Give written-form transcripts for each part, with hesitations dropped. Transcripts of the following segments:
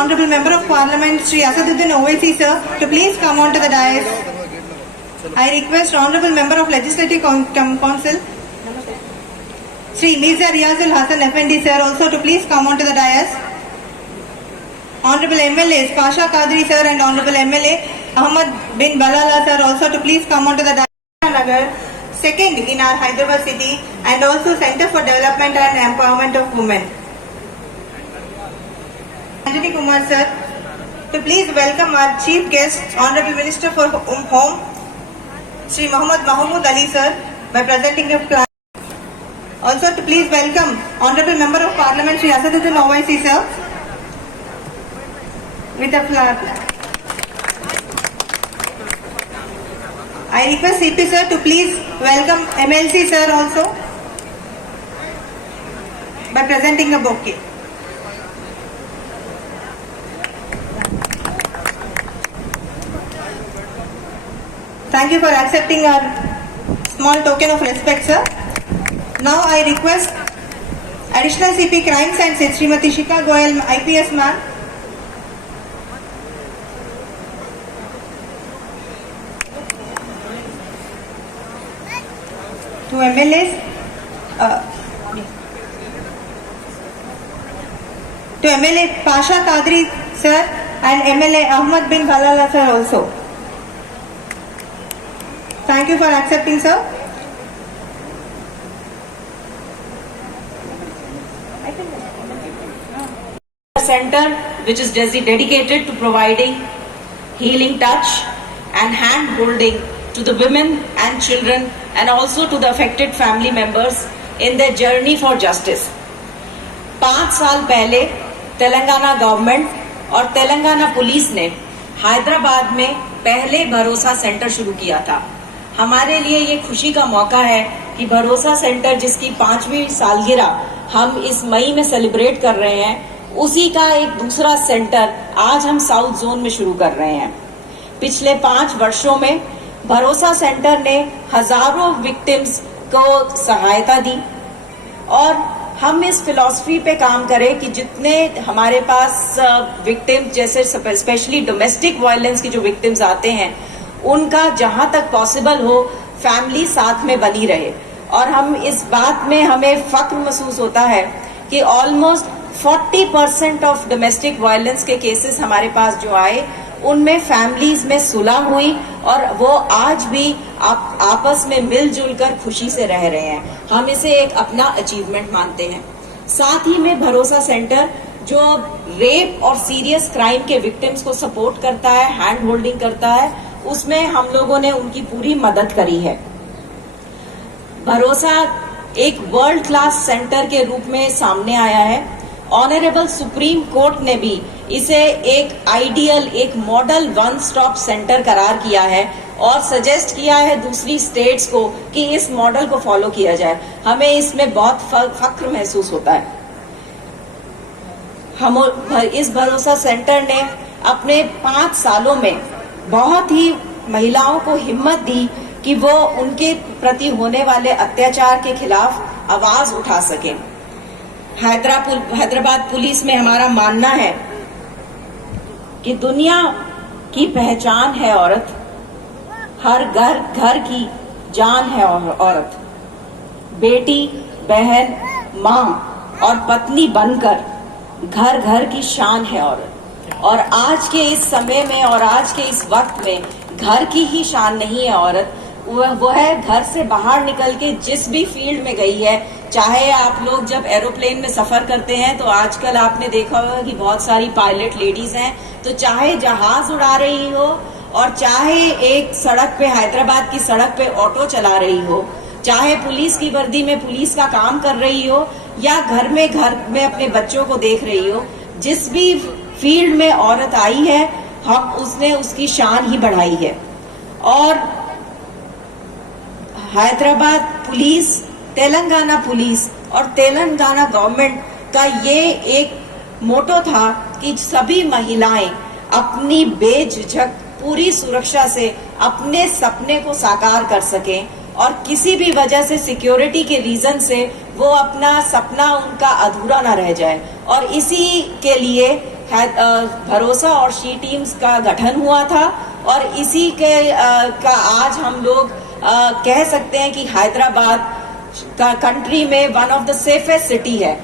Honorable Member of Parliament Shri Asaduddin Owaisi sir to please come on to the dais. I request Honorable Member of Legislative Council Shri Mirza Riazul Hasan Effendi sir also to please come on to the dais. Honorable MLAs Pasha Qadri sir and Honorable MLA Ahmad bin Balala sir also to please come on to the dais. Nagar, second in our Hyderabad city, and also Center for Development and Empowerment of Women. Anjani Kumar sir to please welcome our chief guest, Honorable Minister for Home, Shri Muhammad Mahmood Ali sir by presenting a plan. Also to please welcome Honorable Member of Parliament Shri Asaduddin Owaisi sir with a flag. I request CP sir to please welcome MLC sir also by presenting a bouquet. Thank you for accepting our small token of respect, sir. Now I request Additional CP Crime Sciences Srimati Shika Goyal IPS ma'am to MLAs to MLA Pasha Qadri sir and MLA Ahmad bin Balala sir also. Thank you for accepting, sir. Center which is dedicated to providing healing touch and hand holding to the women and children and also to the affected family members in their journey for justice. 5 साल पहले Telangana government और Telangana police ने हैदराबाद में पहले भरोसा centre शुरू किया था। हमारे लिए ये खुशी का मौका है कि भरोसा सेंटर जिसकी 5वीं सालगिरह हम इस मई में सेलिब्रेट कर रहे हैं, उसी का एक दूसरा सेंटर आज हम साउथ जोन में शुरू कर रहे हैं। पिछले 5 वर्षों में भरोसा सेंटर ने हजारों विक्टिम्स को सहायता दी और हम इस फिलॉसफी पे काम करें कि जितने हमारे पास विक्टिम्स जैसे स्पेशली डोमेस्टिक वायलेंस की जो विक्टिम्स आते हैं, उनका जहां तक पॉसिबल हो फैमिली साथ में बनी रहे। और हम इस बात में हमें फख्र महसूस होता है कि ऑलमोस्ट 40% ऑफ डोमेस्टिक वायलेंस के केसेस हमारे पास जो आए, उनमें फैमिलीज में सुलह हुई और वो आज भी आपस में मिलजुल कर खुशी से रह रहे हैं। हम इसे एक अपना अचीवमेंट मानते हैं। साथ ही में भरोसा सेंटर जो रेप और सीरियस क्राइम के विक्टिम्स को सपोर्ट करता है, हैंड होल्डिंग करता है, उसमें हम लोगों ने उनकी पूरी मदद करी है। भरोसा एक वर्ल्ड क्लास सेंटर के रूप में सामने आया है। ऑनरेबल सुप्रीम कोर्ट ने भी इसे एक आइडियल, एक मॉडल वन स्टॉप सेंटर करार किया है और सजेस्ट किया है दूसरी स्टेट्स को कि इस मॉडल को फॉलो किया जाए। हमें इसमें बहुत फख्र महसूस होता है। हम इस भरोसा सेंटर ने अपने 5 सालों में बहुत ही महिलाओं को हिम्मत दी कि वो उनके प्रति होने वाले अत्याचार के खिलाफ आवाज उठा सकें। हैदराबाद पुलिस में हमारा मानना है कि दुनिया की पहचान है औरत, हर घर की जान है औरत। बेटी, बहन, माँ और पत्नी बनकर घर की शान है औरत। और आज के इस समय में और आज के इस वक्त में घर की ही शान नहीं है औरत, वो है घर से बाहर निकल के जिस भी फील्ड में गई है। चाहे आप लोग जब एरोप्लेन में सफर करते हैं तो आजकल आपने देखा होगा कि बहुत सारी पायलट लेडीज हैं, तो चाहे जहाज उड़ा रही हो और चाहे एक सड़क पे, हैदराबाद की सड़क पे ऑटो चला रही हो, चाहे पुलिस की वर्दी में पुलिस का काम कर रही हो या घर में अपने बच्चों को देख रही हो, जिस भी फील्ड में औरत आई है हम उसने उसकी शान ही बढ़ाई है। और हैदराबाद पुलिस, तेलंगाना पुलिस और तेलंगाना गवर्नमेंट का ये एक मोटो था कि सभी महिलाएं अपनी बेझिझक पूरी सुरक्षा से अपने सपने को साकार कर सकें और किसी भी वजह से सिक्योरिटी के रीजन से वो अपना सपना उनका अधूरा ना रह जाए। और इसी के लिए भरोसा और शी टीम्स का गठन हुआ था और इसी के का आज हम लोग कह सकते हैं कि हैदराबाद का कंट्री में one of the safest city है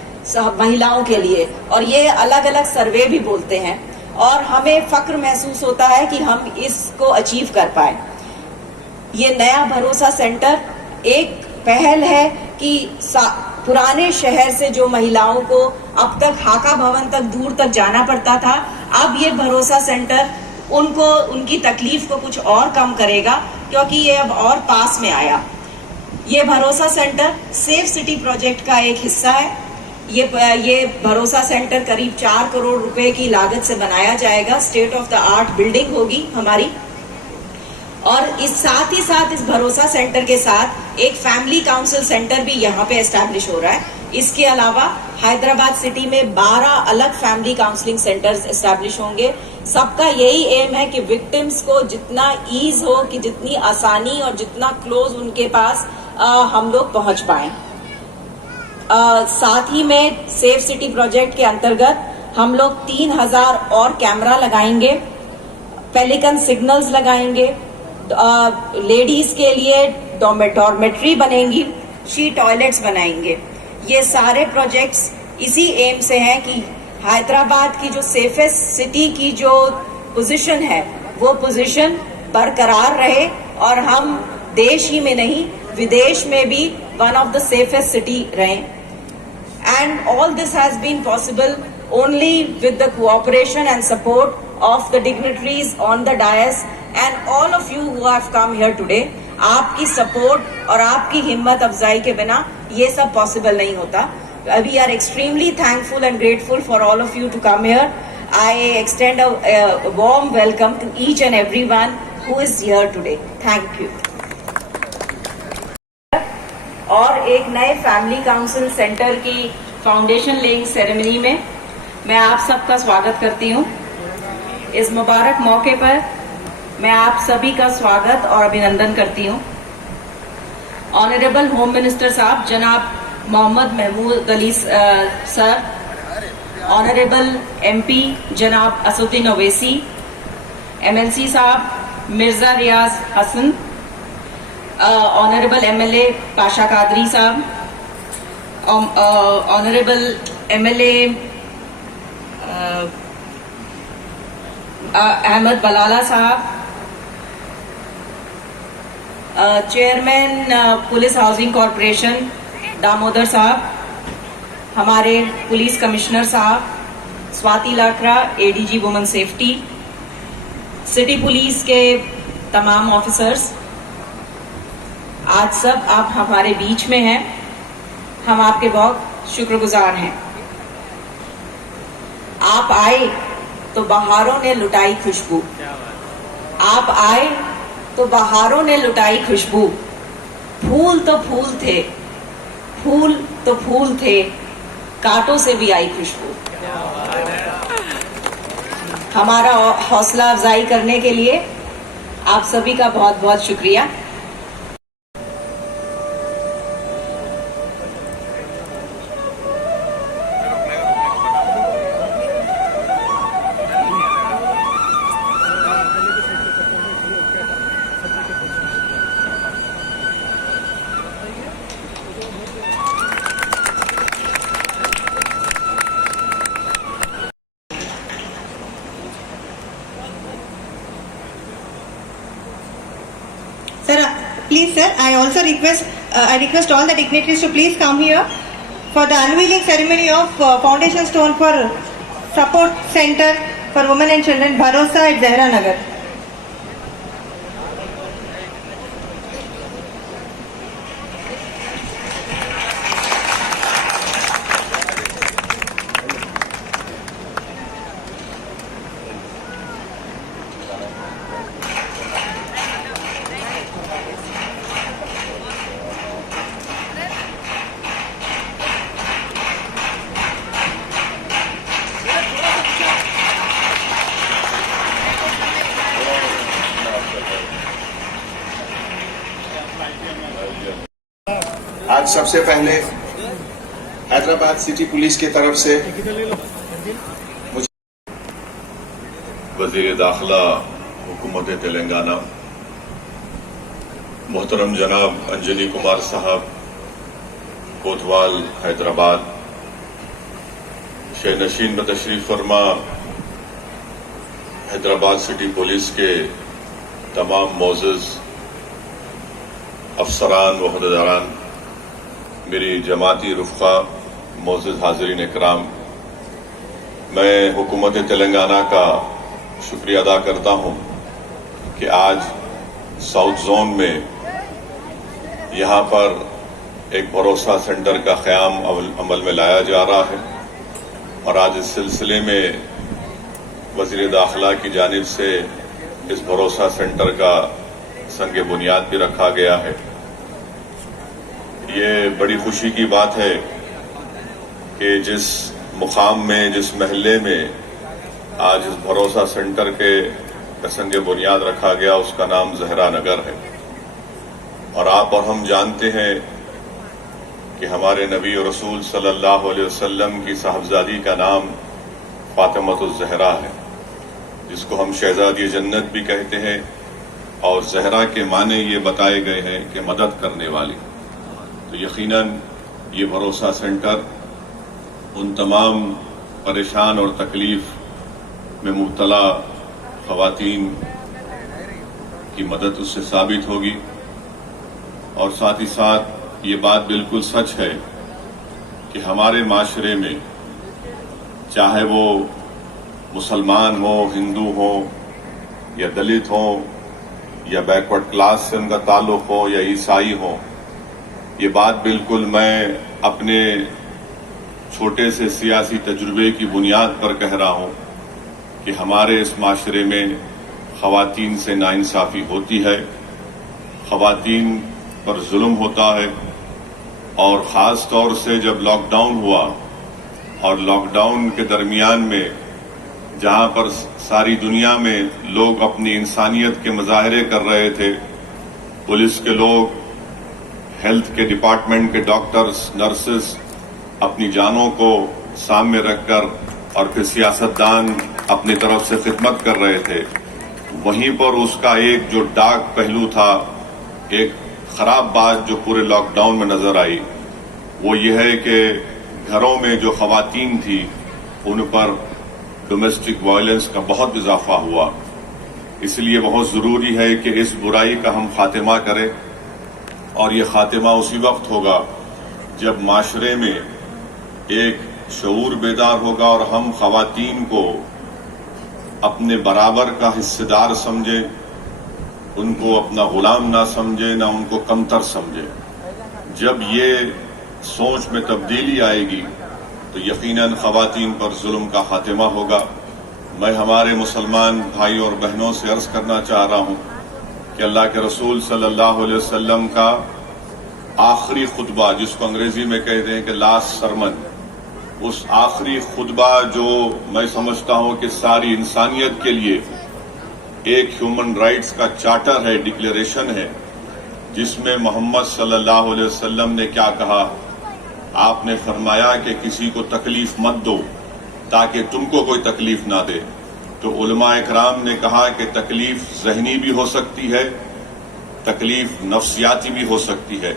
महिलाओं के लिए, और ये अलग अलग सर्वे भी बोलते हैं और हमें फक्र महसूस होता है कि हम इसको अचीव कर पाए। ये नया भरोसा सेंटर एक पहल है कि पुराने शहर से जो महिलाओं को अब तक हाका भवन तक दूर तक जाना पड़ता था, अब ये भरोसा सेंटर उनको उनकी तकलीफ को कुछ और कम करेगा क्योंकि ये अब और पास में आया। ये भरोसा सेंटर सेफ सिटी प्रोजेक्ट का एक हिस्सा है। ये भरोसा सेंटर करीब 4 करोड़ रुपए की लागत से बनाया जाएगा। State of the art building होगी हमारी, और इस साथ ही साथ इस भरोसा सेंटर के साथ एक फैमिली काउंसिल सेंटर भी यहाँ पे एस्टैब्लिश हो रहा है। इसके अलावा हैदराबाद सिटी में 12 अलग फैमिली काउंसलिंग सेंटर्स एस्टैब्लिश होंगे। सबका यही एम है कि विक्टिम्स को जितना ईज हो, कि जितनी आसानी और जितना क्लोज उनके पास हम लोग पहुंच पाएं। साथ ही में सेफ सिटी प्रोजेक्ट के अंतर्गत हम लोग 3000 और कैमरा लगाएंगे, पेलिकन सिग्नल्स लगाएंगे, लेडीज के लिए डॉर्मेट्री बनेंगी, शी टॉयलेट्स बनाएंगे। ये सारे प्रोजेक्ट्स इसी एम से हैं कि हैदराबाद की जो सेफेस्ट सिटी की जो पोजीशन है वो पोजीशन बरकरार रहे और हम देश ही में नहीं विदेश में भी one of the safest city रहें। And all this has been possible only with the cooperation and support of the dignitaries on the dais and all of you who have come here today. आपकी support और आपकी हिम्मत अफजाई के बिना ये सब पॉसिबल नहीं होता। We are extremely thankful and grateful for all of you to come here. I extend a warm welcome to each and everyone who is here today. Thank you. और एक नए फैमिली काउंसिल सेंटर की foundation laying ceremony में मैं आप सबका स्वागत करती हूँ। इस मुबारक मौके पर मैं आप सभी का स्वागत और अभिनंदन करती हूँ। ऑनरेबल होम मिनिस्टर साहब जनाब Mohammed Mahmood Ali sir, honourable MP जनाब असदुद्दीन ओवैसी, एमएलसी साहब मिर्जा रियाज हसन, ऑनरेबल एमएलए पाशा कादरी साहब, ऑनरेबल एमएलए अहमद बलाला साहब, chairman police housing corporation Damodar साहब, हमारे पुलिस कमिश्नर साहब Swati Lakra ADG women safety, city police के तमाम ऑफिसर्स, आज सब आप हमारे बीच में हैं। हम आपके बहुत शुक्रगुजार हैं। आप आए तो बहारों ने लुटाई खुशबू, आप आए तो बहारों ने लुटाई खुशबू। फूल तो फूल थे, फूल तो फूल थे, कांटों से भी आई खुशबू। हमारा हौसला अफजाई करने के लिए आप सभी का बहुत बहुत शुक्रिया। Sir, please sir, I also request all the dignitaries to please come here for the unveiling ceremony of foundation stone for support center for women and children Bharosa at Zahra Nagar. आज सबसे पहले Hyderabad city police की तरफ से मुझे वज़ीर दाखिला हुकूमत तेलंगाना, मोहतरम जनाब अंजनी कुमार साहब कोतवाल हैदराबाद, शहनशीन में तशरीफ फरमा हैदराबाद सिटी पुलिस के तमाम मोअज़्ज़ज़ अफसरान व अहदेदारान, मेरी जमाती रुफ़क़ा, मोअज़्ज़ज़ हाज़रीन इकराम, मैं हुकूमत तेलंगाना का शुक्रिया अदा करता हूं कि आज साउथ जोन में यहां पर एक भरोसा सेंटर का क़याम अमल में लाया जा रहा है और आज इस सिलसिले में वज़ीर दाखिला की जानिब से इस भरोसा सेंटर का संग बुनियाद भी रखा गया है। ये बड़ी खुशी की बात है कि जिस मुकाम में, जिस महल्ले में आज इस भरोसा सेंटर के संग बुनियाद रखा गया, उसका नाम ज़हरा नगर है। और आप और हम जानते हैं कि हमारे नबी और रसूल सल्लल्लाहु अलैहि वसल्लम की साहबजादी का नाम फातिमतुज़ ज़हरा है, जिसको हम शहजादी जन्नत भी कहते हैं, और ज़हरा के माने ये बताए गए हैं कि मदद करने वाली। तो यकीनन ये भरोसा सेंटर उन तमाम परेशान और तकलीफ में मुब्तला ख़वातीन की मदद उससे साबित होगी। और साथ ही साथ ये बात बिल्कुल सच है कि हमारे माशरे में, चाहे वो मुसलमान हो, हिंदू हो या दलित हो या बैकवर्ड क्लास से उनका ताल्लुक हो या ईसाई हो, ये बात बिल्कुल मैं अपने छोटे से सियासी तजुर्बे की बुनियाद पर कह रहा हूं कि हमारे इस माशरे में ख़वातीन से नाइंसाफ़ी होती है, ख़वातीन पर जुल्म होता है। और ख़ास तौर से जब लॉकडाउन हुआ और लॉकडाउन के दरमियान में जहां पर सारी दुनिया में लोग अपनी इंसानियत के मुजाहरे कर रहे थे, पुलिस के लोग, हेल्थ के डिपार्टमेंट के डॉक्टर्स, नर्सेस अपनी जानों को सामने रखकर और फिर सियासतदान अपनी तरफ से खिदमत कर रहे थे, वहीं पर उसका एक जो डार्क पहलू था, एक खराब बात जो पूरे लॉकडाउन में नजर आई, वो ये है कि घरों में जो ख़वातीन थी उन पर डोमेस्टिक वायलेंस का बहुत इजाफा हुआ। इसलिए बहुत ज़रूरी है कि इस बुराई का हम खात्मा करें, और ये खात्मा उसी वक्त होगा जब माशरे में एक शऊर बेदार होगा और हम ख़वातीन को अपने बराबर का हिस्सेदार समझें, उनको अपना गुलाम ना समझे, ना उनको कमतर समझे। जब ये सोच में तब्दीली आएगी तो यकीनन ख़वातीन पर जुल्म का खात्मा होगा। मैं हमारे मुसलमान भाई और बहनों से अर्ज करना चाह रहा हूं कि अल्लाह के रसूल सल्लल्लाहु अलैहि वसल्लम का आखिरी खुतबा, जिसको अंग्रेजी में कहते हैं कि लास्ट सरमन, उस आखिरी खुतबा जो मैं समझता हूं कि सारी इंसानियत के लिए एक ह्यूमन राइट्स का चार्टर है, डिक्लेरेशन है, जिसमें मोहम्मद सल्लल्लाहु अलैहि वसल्लम ने क्या कहा। आपने फरमाया कि किसी को तकलीफ मत दो ताकि तुमको कोई तकलीफ ना दे। तो उलमा इकराम ने कहा कि तकलीफ ज़हनी भी हो सकती है, तकलीफ नफ्सियाती भी हो सकती है।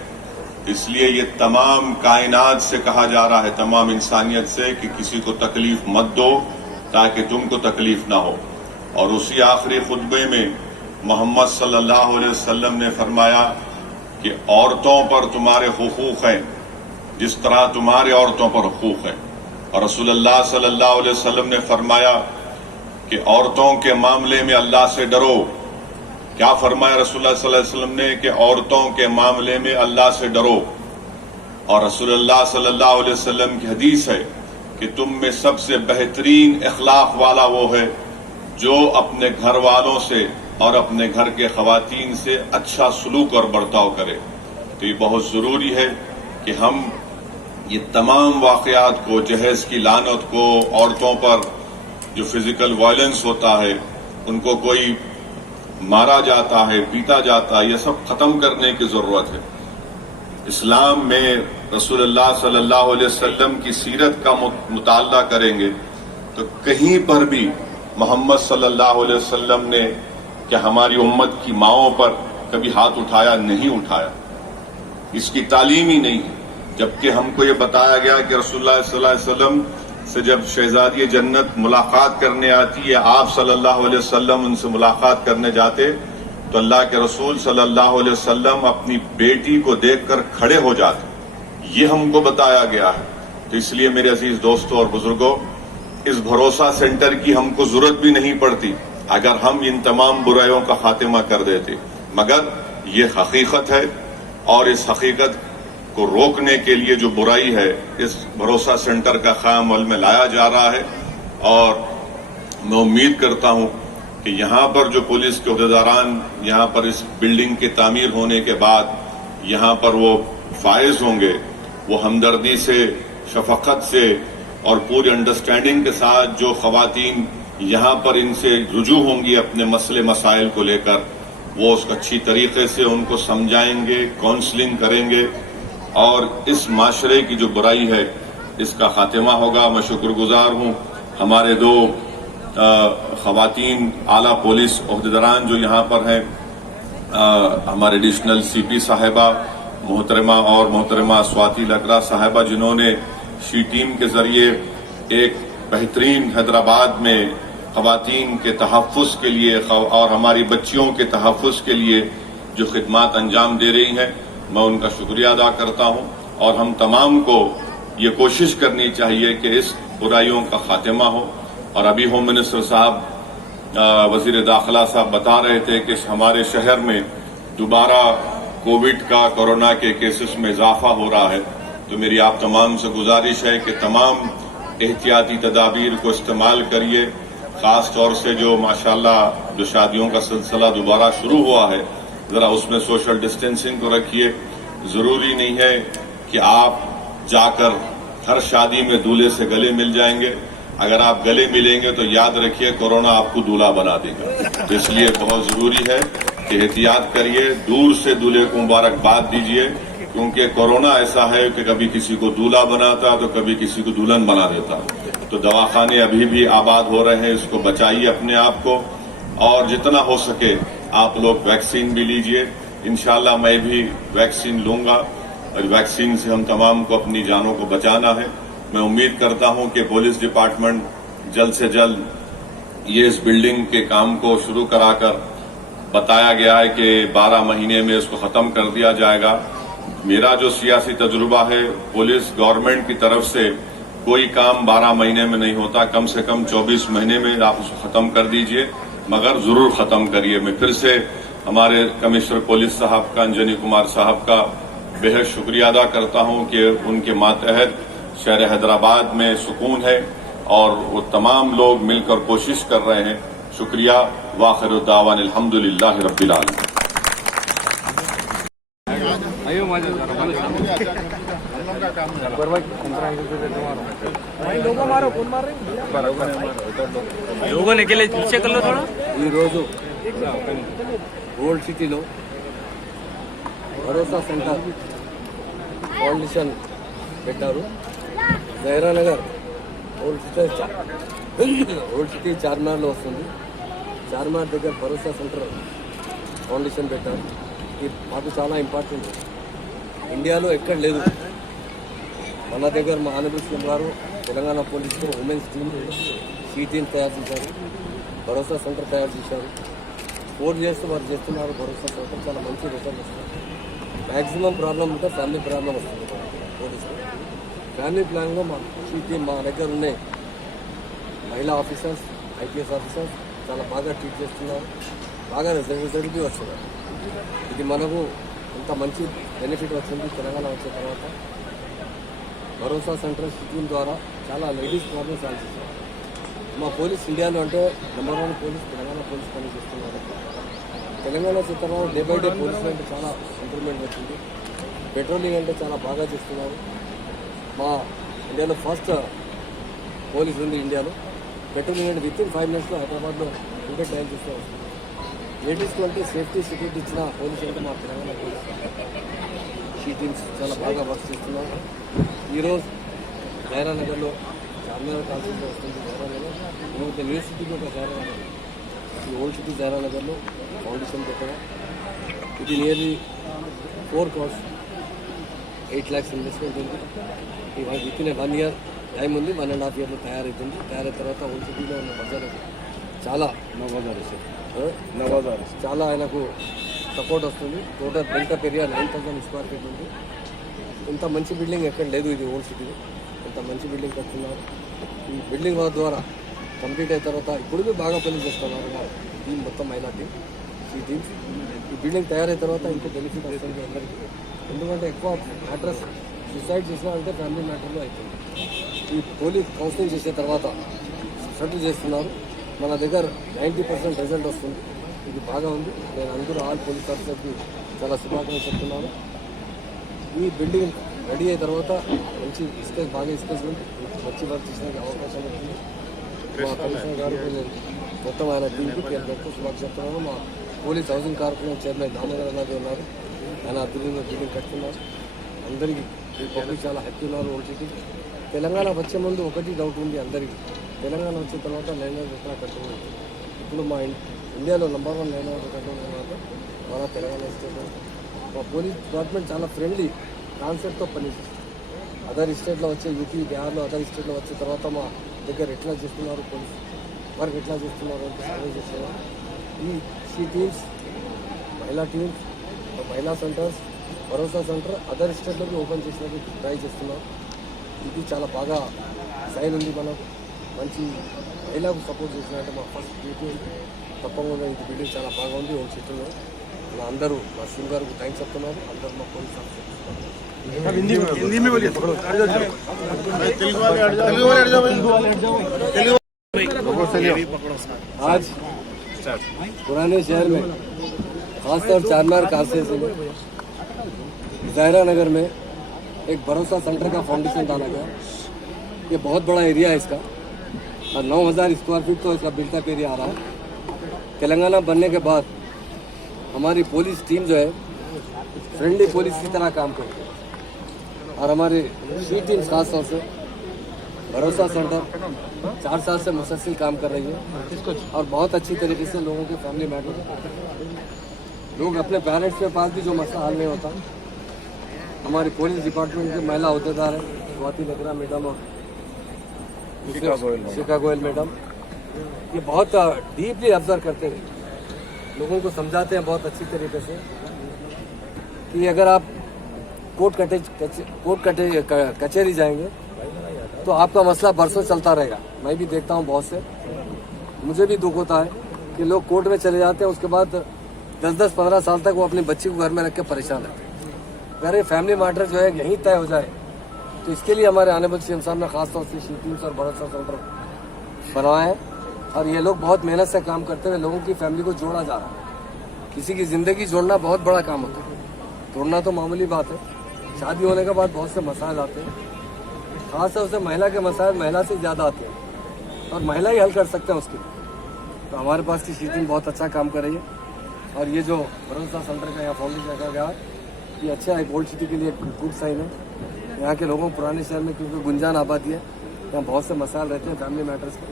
इसलिए ये तमाम कायनात से कहा जा रहा है, तमाम इंसानियत से, कि किसी को तकलीफ मत दो ताकि तुमको तकलीफ ना हो। और उसी आखिरी खुतबे में मोहम्मद सल्लल्लाहु अलैहि वसल्लम ने फरमाया कि औरतों पर तुम्हारे हुकूक हैं जिस तरह तुम्हारे औरतों पर हुकूक है। और रसूलुल्लाह सल्लल्लाहु अलैहि वसल्लम ने फरमाया कि औरतों के मामले में अल्लाह से डरो। क्या फरमाया रसूलुल्लाह सल्लल्लाहु अलैहि वसल्लम ने कि औरतों के मामले में अल्लाह से डरो। और रसूलुल्लाह सल्लल्लाहु अलैहि वसल्लम की हदीस है कि तुम में सबसे बेहतरीन इखलाक वाला वो है जो अपने घर वालों से और अपने घर के ख़वातीन से अच्छा सलूक और बर्ताव करे। तो ये बहुत ज़रूरी है कि हम ये तमाम वाक़यात को, जहेज़ की लानत को, औरतों पर जो फिजिकल वायलेंस होता है, उनको कोई मारा जाता है, पीटा जाता है, ये सब ख़त्म करने की ज़रूरत है। इस्लाम में रसूलुल्लाह सल्लल्लाहु अलैहि वसल्लम की सीरत का मुताला करेंगे तो कहीं पर भी मोहम्मद सल्लल्लाहु अलैहि वसल्लम ने क्या हमारी उम्मत की माओं पर कभी हाथ उठाया? नहीं उठाया। इसकी तालीम ही नहीं है। जबकि हमको ये बताया गया कि रसूलुल्लाह सल्लल्लाहु अलैहि वसल्लम से जब शहजादी जन्नत मुलाकात करने आती है, आप सल्लल्लाहु अलैहि वसल्लम उनसे मुलाकात करने जाते तो अल्लाह के रसूल सल्लल्लाहु अलैहि वसल्लम अपनी बेटी को देखकर खड़े हो जाते। ये हमको बताया गया है। तो इसलिए मेरे अजीज दोस्तों और बुजुर्गों, इस भरोसा सेंटर की हमको जरूरत भी नहीं पड़ती अगर हम इन तमाम बुराइयों का खात्मा कर देते। मगर ये हकीकत है और इस हकीकत को रोकने के लिए जो बुराई है, इस भरोसा सेंटर का क़याम अमल में लाया जा रहा है। और मैं उम्मीद करता हूं कि यहां पर जो पुलिस के अहदेदारान यहां पर इस बिल्डिंग की तामीर होने के बाद यहां पर वो फायज होंगे, वो हमदर्दी से, शफकत से और पूरी अंडरस्टैंडिंग के साथ जो खवातीन यहां पर इनसे रुजू होंगी अपने मसले मसाइल को लेकर, वो उसको अच्छी तरीके से उनको समझाएंगे, काउंसलिंग करेंगे और इस माशरे की जो बुराई है इसका खात्मा होगा। मैं शुक्रगुजार हूं हमारे दो खवातीन आला पुलिस ओहदेदारान जो यहाँ पर हैं, हमारे एडिशनल सीपी साहिबा मोहतरमा और मोहतरमा स्वाति लकरा साहिबा, जिन्होंने शी टीम के जरिए एक बेहतरीन हैदराबाद में खवातीन के तहफ़्फ़ुज़ के लिए और हमारी बच्चियों के तहफ़्फ़ुज़ के लिए जो खिदमात अंजाम दे रही हैं, मैं उनका शुक्रिया अदा करता हूं। और हम तमाम को ये कोशिश करनी चाहिए कि इस बुराइयों का खात्मा हो। और अभी होम मिनिस्टर साहब, वजीर दाखिला साहब बता रहे थे कि हमारे शहर में दोबारा कोविड का, कोरोना के केसेस में इजाफा हो रहा है। तो मेरी आप तमाम से गुजारिश है कि तमाम एहतियाती तदाबीर को इस्तेमाल करिए। खास तौर से जो माशाल्लाह जो शादियों का सिलसिला दोबारा शुरू हुआ है, जरा उसमें सोशल डिस्टेंसिंग को रखिए। जरूरी नहीं है कि आप जाकर हर शादी में दूल्हे से गले मिल जाएंगे। अगर आप गले मिलेंगे तो याद रखिए कोरोना आपको दूल्हा बना देगा। तो इसलिए बहुत जरूरी है कि एहतियात करिए, दूर से दूल्हे को मुबारकबाद दीजिए, क्योंकि कोरोना ऐसा है कि कभी किसी को दूल्हा बनाता तो कभी किसी को दुल्हन बना देता। तो दवाखाने अभी भी आबाद हो रहे हैं, इसको बचाइए अपने आप को। और जितना हो सके आप लोग वैक्सीन भी लीजिए। इंशाल्लाह मैं भी वैक्सीन लूंगा और वैक्सीन से हम तमाम को अपनी जानों को बचाना है। मैं उम्मीद करता हूं कि पुलिस डिपार्टमेंट जल्द से जल्द ये इस बिल्डिंग के काम को शुरू कराकर, बताया गया है कि 12 महीने में इसको खत्म कर दिया जाएगा। मेरा जो सियासी तजुर्बा है, पुलिस गवर्नमेंट की तरफ से कोई काम 12 महीने में नहीं होता, कम से कम 24 महीने में आप उसको खत्म कर दीजिए, मगर जरूर खत्म करिए। मैं फिर से हमारे कमिश्नर पुलिस साहब का, अंजनी कुमार साहब का बेहद शुक्रिया अदा करता हूं कि उनके मातहत शहर हैदराबाद में सुकून है और वो तमाम लोग मिलकर कोशिश कर रहे हैं। शुक्रिया। वाखिर दावान अल्हम्दुलिल्लाह रब्बिल आलमीन। लोगों ने के लिए पीछे कर लो थोड़ा। ఈ రోజు ఓల్డ్ సిటీలో భరోసా సెంటర్ ఫౌండేషన్ పెట్టారు. జహరా నగర్ ఓల్డ్ సిటీ చార్మినార్లో వస్తుంది. చార్మినార్ దగ్గర భరోసా సెంటర్ ఫౌండేషన్ పెట్టారు. ఇది మాకు చాలా ఇంపార్టెంట్. ఇండియాలో ఎక్కడ లేదు. మన దగ్గర మా ఆనరబుల్ సీఎం గారు తెలంగాణ పోలీసులో ఉమెన్స్ టీమ్, సీ టీమ్ తయారు చేశారు. భరోసా సెంటర్ తయారు చేశారు. 4 years వారు చేస్తున్నారు. భరోసా సెంటర్ చాలా మంచి రిజల్ట్ వస్తుంది. మ్యాక్సిమం ప్రాబ్లం ఉంటే ఫ్యామిలీ ప్రాబ్లం వస్తుంది పోలీసులో. ఫ్యామిలీ ప్లాన్లో మా సీ టీమ్ మా దగ్గర ఉన్నాయి. మహిళా ఆఫీసర్స్, ఐపీఎస్ ఆఫీసర్స్ చాలా బాగా ట్రీట్ చేస్తున్నారు. బాగా రిజల్ట్ వస్తున్నారు. ఇది మనకు ఇంత మంచి బెనిఫిట్ వచ్చింది తెలంగాణ వచ్చిన తర్వాత. భరోసా సెంటర్ స్కీమ్ ద్వారా చాలా లేడీస్ ప్రాబ్లమ్స్ సాల్వ్ చేశారు. మా పోలీస్ ఇండియాలో అంటే నెంబర్ 1 పోలీస్ తెలంగాణ పోలీస్ పని చేస్తున్నారు. తెలంగాణ చిత్రంలో డే బై డే పోలీసులు అంటే చాలా ఇంప్రూవ్మెంట్ వచ్చింది. పెట్రోలింగ్ అంటే చాలా బాగా చేస్తున్నారు. మా ఇండియాలో ఫస్ట్ పోలీస్ ఉంది ఇండియాలో. పెట్రోలింగ్ అంటే విత్ ఇన్ 5 minutes హైదరాబాద్లో ఇంటర్ టైం చేస్తూ వస్తుంది. లేడీస్కి అంటే సేఫ్టీ సెక్యూరిటీ ఇచ్చిన పోలీసు అంటే మా తెలంగాణ పోలీస్. షీ టీమ్స్ చాలా బాగా వర్క్ చేస్తున్నారు. ఈరోజు జహరా నగర్లో చార్మినార్ కాన్సెప్ట్ వస్తుంది. జహరా నగర్ లేకపోతే న్యూ సిటీలో ఒక జహరా నగర్, ఈ ఓల్డ్ సిటీ జహరా నగర్లో ఫౌండేషన్ పెట్టాము. ఇది నియర్లీ 4 crores 8 lakhs ఇన్వెస్ట్మెంట్ ఉంది. ఇవాళ విత్ ఇన్ 1 year టైం ఉంది. 1.5 yearలో తయారవుతుంది. తయారైన తర్వాత ఓల్డ్ సిటీలో ఉన్న ప్రజలకు చాలా చాలా ఆయనకు సపోర్ట్ వస్తుంది. Total built-up area 9,000 square feet ఉంది. ఇంత మంచి బిల్డింగ్ ఎక్కడ లేదు ఇది ఓల్డ్ సిటీలో. ఇంత మంచి బిల్డింగ్ కట్టుతున్నారు. ఈ బిల్డింగ్ వాళ్ళ ద్వారా కంప్లీట్ అయిన తర్వాత ఇప్పుడు బాగా పని చేస్తున్నారు మా టీం, మొత్తం మహిళా టీం, ఈ టీమ్స్. ఈ బిల్డింగ్ తయారైన తర్వాత ఇంకో బెనిఫిట్ అవుతుంది అందరికీ. ఎందుకంటే ఎక్కువ మ్యాటర్స్ డిసైడ్ చేసినా అంటే ఫ్యామిలీ మ్యాటర్లో అవుతుంది. ఈ పోలీస్ కౌన్సిలింగ్ చేసిన తర్వాత సెటిల్ చేస్తున్నారు. మన దగ్గర 90% రిజల్ట్ వస్తుంది. ఇది బాగా ఉంది. నేను అందరూ ఆల్ పోలీస్ ఆఫీసర్కి చాలా శుభాకాంక్షలు చెప్తున్నాను. ఈ బిల్డింగ్ రెడీ అయిన తర్వాత మంచి స్పేస్, బాగా స్పేస్ ఉంది, మంచి వర్క్ చేసడానికి అవకాశం ఉంటుంది. మా కమిషనర్ గారు మొత్తం ఆయన టీంకి ఎంతో శుభాకాంక్షలు చెప్తున్నాను. మా police housing corporation chairman Damodar అన్నది ఉన్నారు. ఆయన అభివృద్ధిలో బిల్డింగ్ కట్టుకున్నారు. అందరికీ ఈ పబ్లిక్ చాలా హ్యాపీ ఉన్నారు. ఓల్డ్ సిటీ తెలంగాణ వచ్చే ముందు ఒకటి డౌట్ ఉంది అందరికీ, తెలంగాణ వచ్చిన తర్వాత లైనర్ ఎక్కడ కట్టుకుని ఇప్పుడు మా ఇండియాలో నెంబర్ 1 లైనర్ కట్టుకున్న తర్వాత మన తెలంగాణ స్టేట్లో మా పోలీస్ డిపార్ట్మెంట్ చాలా ఫ్రెండ్లీ కాన్సెప్ట్తో పనిచేస్తుంది. అదర్ స్టేట్లో వచ్చే యూపీ, బిహార్లో అదర్ స్టేట్లో వచ్చిన తర్వాత మా దగ్గర ఎట్లా చేస్తున్నారు, పోలీస్ వర్క్ ఎట్లా చేస్తున్నారు అంటే సర్వే చేస్తున్నారు. ఈ టీమ్స్, మహిళా టీమ్స్, మహిళా సెంటర్స్, భరోసా సెంటర్ అదర్ స్టేట్లోకి ఓపెన్ చేసినట్టు ట్రై చేస్తున్నాం. ఇది చాలా బాగా సైన్ ఉంది. మనం మంచి మహిళకు సపోర్ట్ చేసినట్టు మా ఫస్ట్ డ్యూటీ తప్పకుండా ఇది బిల్డింగ్ చాలా బాగా ఉంది. ఓల్డ్ సిటీలో మా అందరూ మా సింగ్ గారికి థ్యాంక్స్ చెప్తున్నారు. అందరూ మా పోలీస్ आज पुराने शहर में खासतौर चारमीनार कॉन्स्टिट्यूंसी में जहरा नगर में एक भरोसा सेंटर का फाउंडेशन डाला गया. ये बहुत बड़ा एरिया है इसका और 9,000 स्क्वायर फीट तो इसका बिल्टअप एरिया आ रहा है. तेलंगाना बनने के बाद हमारी पुलिस टीम जो है फ्रेंडली पुलिस की तरह काम करती है और हमारी सी टीम खासतौर से भरोसा सेंटर 4 साल से मुसलसल काम कर रही है और बहुत अच्छी तरीके से लोगों के फैमिली मैटर, लोग अपने पेरेंट्स के पास भी जो मसला हल नहीं होता, हमारी पुलिस डिपार्टमेंट के महिला अहदेदार हैं स्वाति लकरा मैडम और शिखा गोयल मैडम, ये बहुत डीपली ऑब्जर्व करते हैं, लोगों को समझाते हैं बहुत अच्छी तरीके से कि अगर आप कोर्ट कचहरी जाएंगे तो आपका मसला बरसों चलता रहेगा. मैं भी देखता हूँ बहुत से, मुझे भी दुख होता है कि लोग कोर्ट में चले जाते हैं, उसके बाद 10-15 साल तक वो अपनी बच्ची को घर में रख के परेशान रहते हैं. अगर ये फैमिली मैटर जो है यहीं तय हो जाए तो इसके लिए हमारे ऑनरेबल सीएम साहब ने खासतौर से शीटीम्स और भरोसा सेंटर बनवाए हैं और ये लोग बहुत मेहनत से काम करते हुए लोगों की फैमिली को जोड़ा जा रहा है. किसी की जिंदगी जोड़ना बहुत बड़ा काम होता है, तोड़ना तो मामूली बात है. शादी होने के बाद बहुत से मसाइल आते हैं, खासतौर से महिला के मसाइल महिला से ज़्यादा आते हैं और महिला ही हल कर सकते हैं उसके. तो हमारे पास की शीटिंग बहुत अच्छा काम कर रही है और ये जो भरोसा सेंटर का यहाँ फाउंडेशन रखा गया है ये अच्छा है. ओल्ड सिटी के लिए गुड साइन है. यहाँ के लोगों पुराने शहर में क्योंकि गुंजान आबादी है, यहाँ बहुत से मसाइल रहते हैं फैमिली मैटर्स के,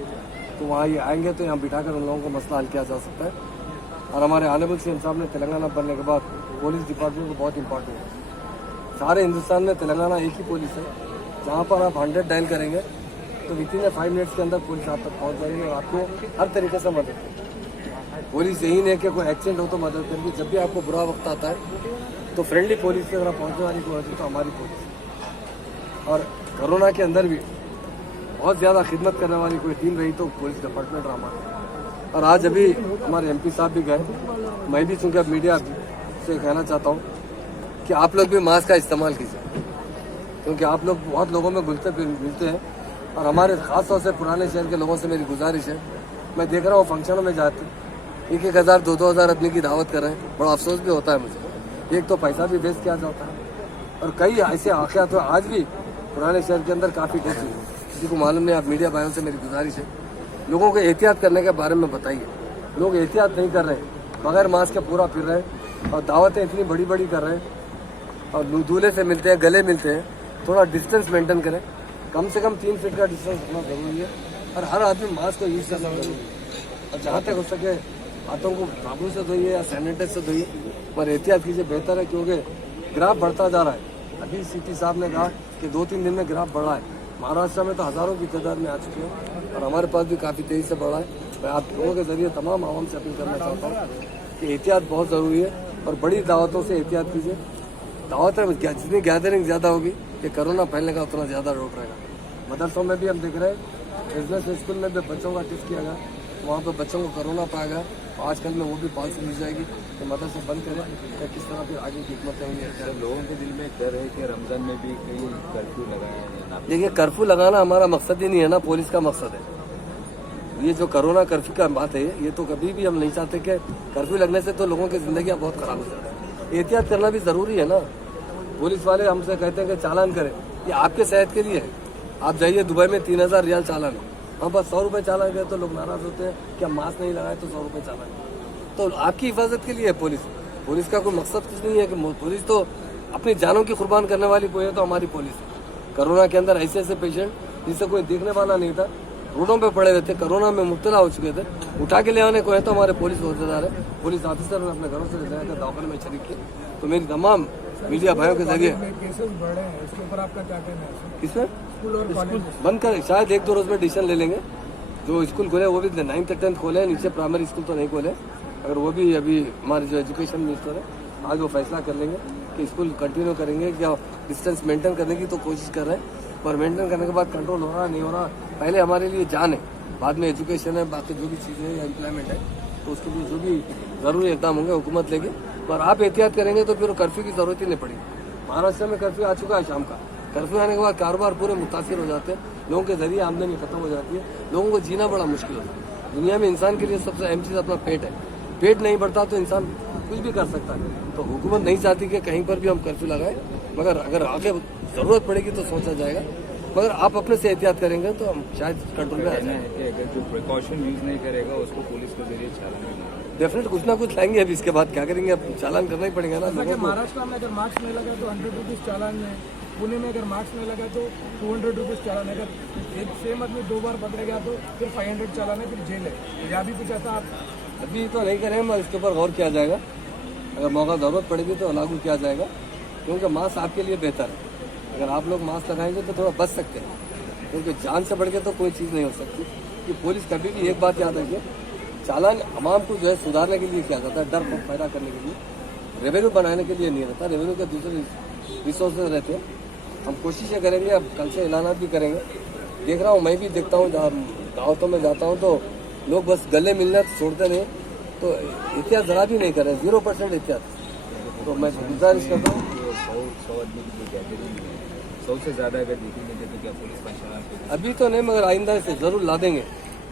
तो वहाँ ये आएंगे तो यहाँ बिठाकर उन लोगों को मसला हल किया जा सकता है. और हमारे ऑनरेबल सीएम साहब ने तेलंगाना बनने के बाद पुलिस डिपार्टमेंट को बहुत इंपॉर्टेंट है. सारे हिंदुस्तान में तेलंगाना एक ही पुलिस है, जहाँ पर आप 100 डायल करेंगे तो विदिन 5 मिनट्स के अंदर पुलिस आप तक पहुँच जाएगी और आपको हर तरीके से मदद करेगी. पुलिस यही नहीं कि कोई एक्सीडेंट हो तो मदद करेगी, जब भी आपको बुरा वक्त आता है तो फ्रेंडली पुलिस से अगर पहुँचने वाली कोई होती तो हमारी पुलिस. और कोरोना के अंदर भी बहुत ज़्यादा खिदमत करने वाली कोई टीम रही तो पुलिस डिपार्टमेंट रहा हमारा. और आज अभी हमारे MP साहब भी गए, मैं भी चूँकि मीडिया से कहना चाहता हूँ कि आप लोग भी मास्क का इस्तेमाल कीजिए, क्योंकि आप लोग बहुत लोगों में मिलते हैं और हमारे खासतौर से पुराने शहर के लोगों से मेरी गुजारिश है, मैं देख रहा हूँ फंक्शनों में जाते 1,000 2,000 आदमी की दावत कर रहे हैं. बड़ा अफसोस भी होता है मुझे, एक तो पैसा भी वेस्ट किया जाता है और कई ऐसे वाक़यात तो आज भी पुराने शहर के अंदर काफ़ी डेथ हुई. किसी को मालूम नहीं, आप मीडिया भाइयों से मेरी गुजारिश है लोगों को एहतियात करने के बारे में बताइए. लोग एहतियात नहीं कर रहे हैं, बगैर मास्क के पूरा फिर रहे हैं और दावतें इतनी बड़ी बड़ी कर रहे हैं और दूल्हे से मिलते हैं, गले मिलते हैं. थोड़ा डिस्टेंस मेंटेन करें, कम से कम 3 फीट का डिस्टेंस रखना जरूरी है. और हर आदमी मास्क को यूज करना जरूरी है। और जहाँ तक हो सके हाथों को साबुन से धोइए या सैनिटाइज से धोइए, पर एहतियात कीजिए, बेहतर है, क्योंकि ग्राफ बढ़ता जा रहा है। अभी सीटी साहब ने कहा कि 2-3 दिन में ग्राफ बढ़ा है। महाराष्ट्र में तो हज़ारों की तादाद में आ चुके हैं और हमारे पास भी काफ़ी तेज़ी से बढ़ा है। मैं आप लोगों के जरिए तमाम आवाम से अपील करना चाहता हूँ कि एहतियात बहुत ज़रूरी है और बड़ी दावतों से एहतियात कीजिए। दावत में जितनी गैदरिंग ज़्यादा होगी कि कोरोना फैलने का उतना ज़्यादा रोक रहेगा। मदरसों में भी हम देख रहे हैं, बिजनेस स्कूल में भी बच्चों का टेस्ट किया गया, वहाँ पर बच्चों को कोरोना पाया गया। आजकल में वो भी पॉलिसी दी जाएगी कि मदरसे बंद करें या किस तरह फिर आगे की हिकमत होंगी। लोगों के दिल में डर है कि रमजान में भी कहीं कर्फ्यू लगाया है। देखिए, कर्फ्यू लगाना हमारा मकसद ही नहीं है ना, पुलिस का मकसद है। ये जो कोरोना कर्फ्यू का बात है, ये तो कभी भी हम नहीं चाहते कि कर्फ्यू लगने से तो लोगों की जिंदगी बहुत खराब हो जाती है। एहतियात करना भी जरूरी है ना। पुलिस वाले हमसे कहते हैं कि चालान करें, ये आपके सेहत के लिए है। आप जाइए दुबई में 3000 रियाल चालान है, हम बस 100 रुपये चालान करें तो लोग नाराज होते हैं कि हम मास्क नहीं लगाए तो 100 रुपये चालान। तो आपकी हिफाजत के लिए है पुलिस। पुलिस का कोई मकसद कुछ नहीं है कि पुलिस तो अपनी जानों की कुर्बान करने वाली कोई है तो हमारी पुलिस है। कोरोना के अंदर ऐसे ऐसे पेशेंट जिससे कोई देखने वाला नहीं था, रोडों पे पड़े हुए थे, कोरोना में मुब्तला हो चुके थे, उठा के ले आने को है तो हमारे पुलिस औहदेदार है, पुलिस ऑफिसर ने अपने घरों से ले जाकर दवाखाने में शरीक किए। तो मेरी तमाम मीडिया भाइयों के जरिए केसेस बढ़े हैं, इसके ऊपर आपका क्या कहना है? किसमें स्कूल और कॉलेज बंद कर, शायद 1-2 रोज में डिसीजन ले लेंगे। जो स्कूल खोले वो भी 9th 10th खोले, नीचे प्राइमरी स्कूल तो नहीं खोले। अगर वो भी अभी हमारे जो एजुकेशन मिनिस्टर है आज वो फैसला कर लेंगे कि स्कूल कंटिन्यू करेंगे या डिस्टेंस मेंटेन करने की तो कोशिश कर रहे हैं, पर मेंटेन करने के बाद कंट्रोल हो रहा नहीं हो रहा, पहले हमारे लिए जान है, बाद में एजुकेशन है, बाकी जो भी चीज़ें या एम्प्लॉयमेंट है, तो उसके लिए जो भी जरूरी इकदाम होंगे हुकूमत लेगी। पर आप एहतियात करेंगे तो फिर कर्फ्यू की जरूरत ही नहीं पड़ेगी। महाराष्ट्र में कर्फ्यू आ चुका है शाम का। कर्फ्यू आने के बाद कारोबार पूरे मुतासिर हो जाते हैं, लोगों के जरिए आमदनी खत्म हो जाती है, लोगों को जीना बड़ा मुश्किल होता है। दुनिया में इंसान के लिए सबसे अहम चीज़ अपना पेट है। पेट नहीं बढ़ता तो इंसान कुछ भी कर सकता है। तो हुकूमत नहीं चाहती कि कहीं पर भी हम कर्फ्यू लगाएं, मगर अगर आगे जरूरत पड़ेगी तो सोचा जाएगा। मगर आप अपने से एहतियात करेंगे तो हम शायद कंट्रोल में आ कहना जाए। है कि अगर जो प्रिकॉशन यूज नहीं करेगा उसको पुलिस के जरिए चालान डेफिनेट कुछ ना कुछ लाएंगे। अभी इसके बाद क्या करेंगे, अब चालान करना ही पड़ेगा ना लोगों को। महाराष्ट्र में अगर मास्क नहीं लगा तो 100 रुपीज चालान है, पुणे में अगर मास्क नहीं लगा तो 200 रुपीज चालान है, अगर एक सेम आदमी 2 बार पकड़े गया तो फिर 500 चालान है, फिर जेल है। या भी कुछ ऐसा आप अभी तो नहीं करें, मगर इसके ऊपर गौर किया जाएगा। अगर मौका जरूरत पड़ेगी तो लागू किया जाएगा, क्योंकि मास्क आपके लिए बेहतर है। अगर आप लोग मास्क लगाएंगे तो थोड़ा बच सकते हैं, क्योंकि जान से बढ़ के तो कोई चीज़ नहीं हो सकती। कि पुलिस कभी भी एक बात याद रखिए, चालान आवाम को जो है सुधारने के लिए किया जाता है, डर को पैदा करने के लिए, रेवेन्यू बनाने के लिए नहीं रहता। रेवेन्यू के दूसरे रिसोर्सेज रहते हैं। हम कोशिशें करेंगे, अब कल से ऐलानात भी करेंगे। देख रहा हूँ, मैं भी देखता हूँ, जहाँ दावतों में जाता हूँ तो लोग बस गले मिलना छोड़ते नहीं, तो एहतियात जरा भी नहीं कर रहे, 0% एहतियात। तो मैं गुजारिश करता हूँ 100 आदमी की गैदरिंग है, 100 से ज़्यादा अगर दिखेंगे तो क्या पुलिस का चालान? अभी तो नहीं, मगर आइंदा से जरूर ला देंगे।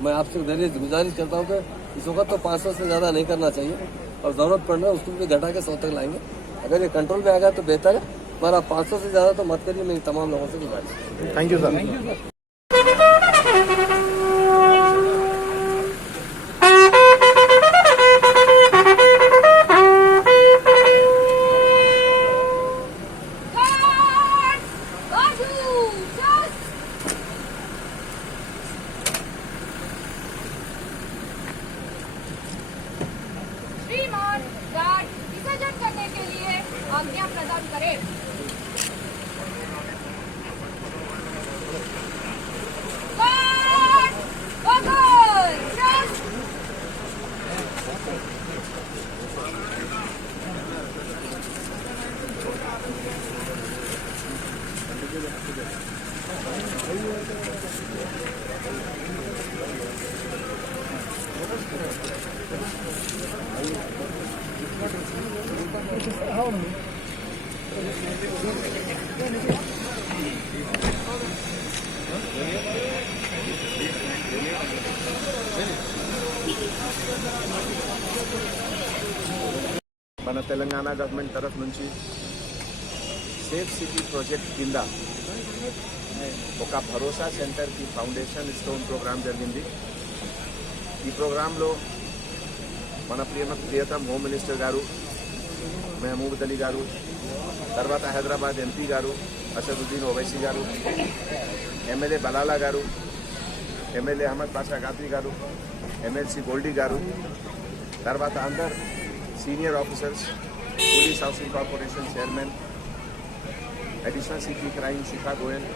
मैं आपसे गुजारिश करता हूँ कि इस वक्त तो 500 से ज़्यादा नहीं करना चाहिए, और ज़रूरत पड़ना उसको भी घटा के 100 तक लाएंगे। अगर ये कंट्रोल में आ गया तो बेहतर है, पर आप 500 से ज़्यादा तो मत करिए, मेरी तमाम लोगों से गुजारिश। Thank you sir. श्रीमान गार्ड विसर्जन करने के लिए आज्ञा प्रदान करें। गार्ड बगल ट्रस्ट మన తెలంగాణ గవర్నమెంట్ తరఫు నుంచి సేఫ్ సిటీ ప్రాజెక్ట్ కింద ఒక భరోసా సెంటర్కి ఫౌండేషన్ స్టోన్ ప్రోగ్రాం జరిగింది. ఈ ప్రోగ్రాంలో మన ప్రియతమ హోమ్ మినిస్టర్ గారు మహమూద్ అలీ గారు, తర్వాత హైదరాబాద్ ఎంపీ గారు అసదుద్దీన్ ఓవైసీ గారు, ఎమ్మెల్యే బలాలా గారు, ఎమ్మెల్యే అహ్మద్ పాషా గాద్రి గారు, ఎమ్మెల్సీ గోల్డీ గారు, తర్వాత అందరు senior officers, police housing corporation chairman, additional CP crime Shikha Goyal,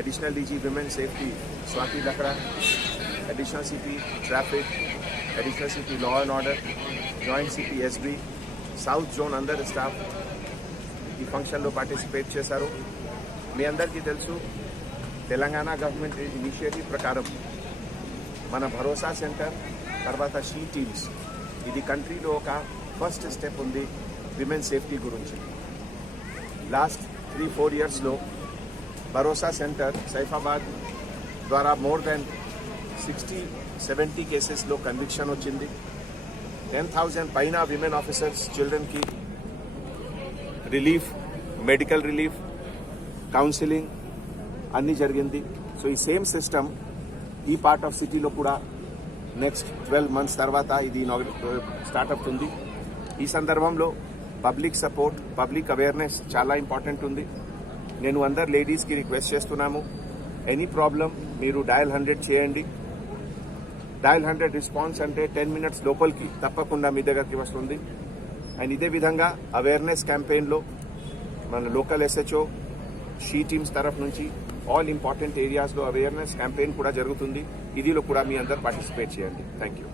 additional DG women safety Swathi Lakra, additional CP traffic, additional CP law and order, joint CP SB, south zone అందరు staff ఈ ఫంక్షన్లో participate చేశారు. మీ అందరికీ తెలుసు, తెలంగాణ గవర్నమెంట్ ఇనిషియేటివ్ ప్రకారం మన భరోసా centre తర్వాత she teams ఇది కంట్రీలో ఒక ఫస్ట్ స్టెప్ ఉంది విమెన్ సేఫ్టీ గురించి. లాస్ట్ 3-4 ఇయర్స్లో భరోసా సెంటర్ సైఫాబాద్ ద్వారా మోర్ దెన్ 60-70 కేసెస్లో కన్విక్షన్ వచ్చింది. 10,000 పైన విమెన్ ఆఫీసర్స్ చిల్డ్రన్కి రిలీఫ్, మెడికల్ రిలీఫ్, కౌన్సిలింగ్ అన్నీ జరిగింది. సో ఈ సేమ్ సిస్టమ్ ఈ పార్ట్ ఆఫ్ సిటీలో కూడా నెక్స్ట్ 12 months తర్వాత ఇది స్టార్ట్ అవుతుంది. ఈ సందర్భంలో పబ్లిక్ సపోర్ట్, పబ్లిక్ అవేర్నెస్ చాలా ఇంపార్టెంట్ ఉంది. నేను అందరు లేడీస్కి రిక్వెస్ట్ చేస్తున్నాము, ఎనీ ప్రాబ్లం మీరు డయల్ 100 చేయండి. డయల్ 100 రెస్పాన్స్ అంటే 10 minutes లోపలికి తప్పకుండా మీ దగ్గరికి వస్తుంది. అండ్ ఇదే విధంగా అవేర్నెస్ క్యాంపెయిన్లో మన లోకల్ ఎస్హెచ్ఓ, షీ టీమ్స్ తరఫు నుంచి ఆల్ ఇంపార్టెంట్ ఏరియాస్లో అవేర్నెస్ క్యాంపెయిన్ కూడా జరుగుతుంది. ఇదిలో కూడా మీ అందరు పార్టిసిపేట్ చేయండి. Thank you.